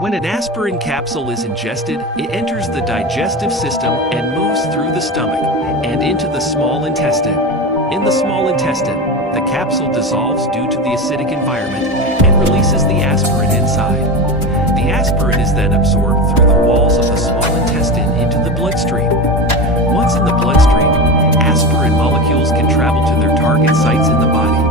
When an aspirin capsule is ingested, it enters the digestive system and moves through the stomach and into the small intestine. In the small intestine, the capsule dissolves due to the acidic environment and releases the aspirin inside. The aspirin is then absorbed through the walls of the small intestine into the bloodstream. Once in the bloodstream, aspirin molecules can travel to their target sites in the body.